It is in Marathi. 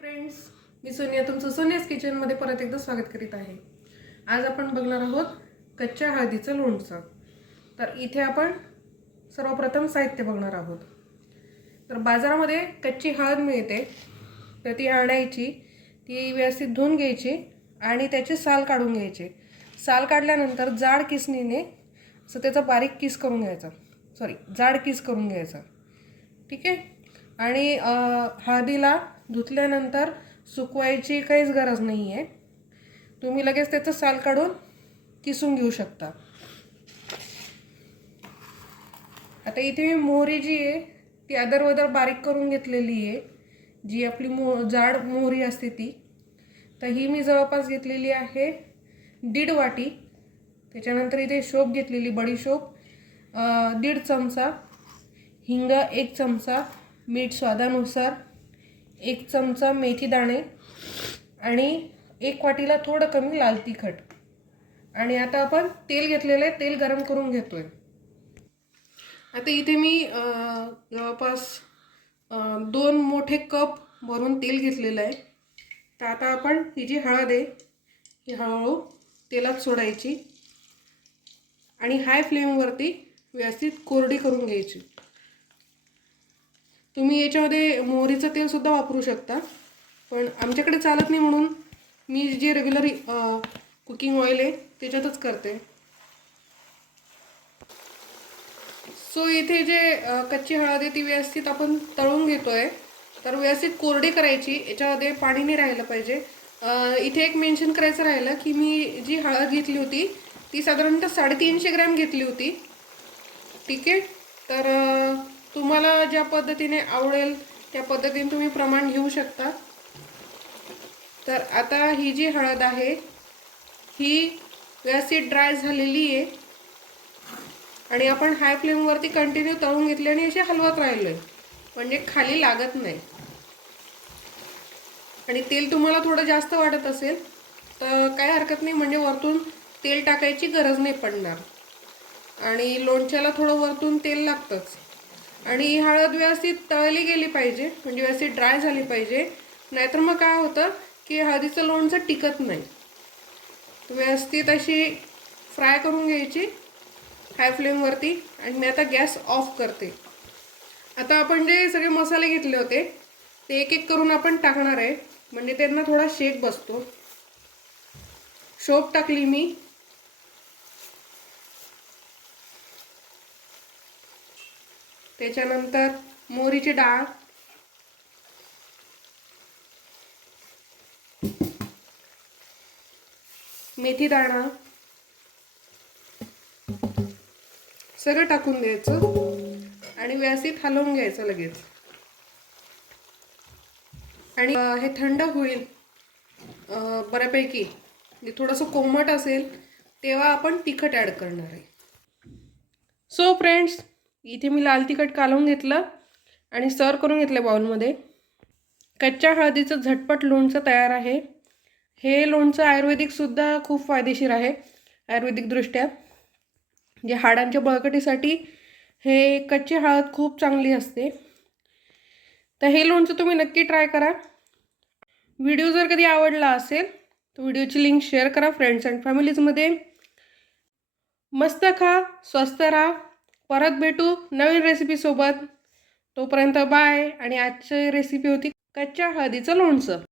फ्रेंड्स मी सोनिया तुमचं सोनियास किचनमध्ये परत एकदा स्वागत करीत आहे. आज आपण बघणार आहोत कच्च्या हळदीचं लोणचं. तर इथे आपण सर्वप्रथम साहित्य बघणार आहोत. तर बाजारामध्ये कच्ची हळद मिळते. तर ती आणायची ती व्यवस्थित धुवून घ्यायची आणि त्याचे साल काढून घ्यायचे. साल काढल्यानंतर जाड किसणीने असं त्याचा बारीक किस करून घ्यायचा. सॉरी जाड किस करून घ्यायचा. ठीक आहे? आणि हळदीला धुतल्यानंतर सुकवायची काहीच गरज नाही आहे तुम्ही लगेच त्याचं साल काढून किसून घेऊ शकता. आता इथे मी मोहरी जी आहे ती अदरवदर बारीक करून घेतलेली आहे. जी आपली मो जाड मोहरी असते ती. तर ही मी जवळपास घेतलेली आहे दीड वाटी. त्याच्यानंतर इथे शोप घेतलेली बडीशोप दीड चमचा. हिंग एक चमचा. मीठ स्वादानुसार. एक चमचा मेथी दाणे आणि एक वाटीला थोडं कमी लाल तिखट. आणि आता आपण तेल घेतलेलं आहे तेल गरम करून घेतोय. आता इथे मी जवळपास दोन मोठे कप भरून तेल घेतलेलं आहे. तर आता आपण ही जी हळद आहे ही हळूहळू तेलात सोडायची आणि हाय फ्लेमवरती व्यवस्थित कोरडी करून घ्यायची. तुम्ही याच्यामध्ये मोहरीचं तेलसुद्धा वापरू शकता. पण आमच्याकडे चालत नाही म्हणून मी जे रेग्युलर कुकिंग ऑइल आहे त्याच्यातच करते. सो इथे जे कच्ची हळद आहे ती व्यवस्थित आपण तळून घेतो आहे तर व्यवस्थित कोरडी करायची याच्यामध्ये पाणी नाही राहिलं पाहिजे. इथे एक मेन्शन करायचं राहिलं की मी जी हळद घेतली होती ती साधारणतः साडेतीनशे ग्रॅम घेतली होती. ठीक आहे? तर तुम्हाला ज्या पद्धतीने आवडेल त्या पद्धतीने तुम्ही प्रमाण घेऊ शकता. तर आता ही जी हळद आहे ही व्यवस्थित ड्राय झालेली आहे. आणि आपण हाय फ्लेमवरती कंटिन्यू तळून घेतली आणि अशी हलवत राहिलो आहे म्हणजे खाली लागत नाही. आणि तेल तुम्हाला थोडं जास्त वाटत असेल तर काही हरकत नाही. म्हणजे वरतून तेल टाकायची गरज नाही पडणार. आणि लोणच्याला थोडं वरतून तेल लागतंच. आणि ही हळद व्यवस्थित तळली गेली पाहिजे म्हणजे व्यवस्थित ड्राय झाली पाहिजे. नाहीतर मग काय होतं की हळदीचं लोणचं टिकत नाही. व्यवस्थित अशी फ्राय करून घ्यायची हाय फ्लेमवरती आणि मी आता गॅस ऑफ करते. आता आपण जे सगळे मसाले घेतले होते ते एक एक करून आपण टाकणार आहे. म्हणजे त्यांना थोडा शेक बसतो. शोप टाकली मी. त्याच्यानंतर मोहरीची डाळ. मेथी दाणा. सगळं टाकून द्यायचं आणि व्यवस्थित हलवून घ्यायचं लगेच. आणि हे थंड होईल बऱ्यापैकी. म्हणजे थोडंसं कोमट असेल तेव्हा आपण तिखट ॲड करणार आहे. सो फ्रेंड्स इथे मी लाल तिखट कालवून घेतलं आणि सर्व करून घेतलं बाउलमध्ये. कच्च्या हळदीचं झटपट लोणचं तयार आहे. हे लोणचं आयुर्वेदिकसुद्धा खूप फायदेशीर आहे आयुर्वेदिकदृष्ट्या जे हाडांच्या बळकटीसाठी हे कच्ची हळद खूप चांगली असते. तर हे लोणचं तुम्ही नक्की ट्राय करा. व्हिडिओ जर कधी आवडला असेल तर व्हिडिओची लिंक शेअर करा फ्रेंड्स अँड फॅमिलीजमध्ये. मस्त खा स्वस्त राहा. परत भेटू नवीन रेसिपीसोबत तोपर्यंत बाय आणि आजची रेसिपी होती कच्च्या हळदीचं लोणचं.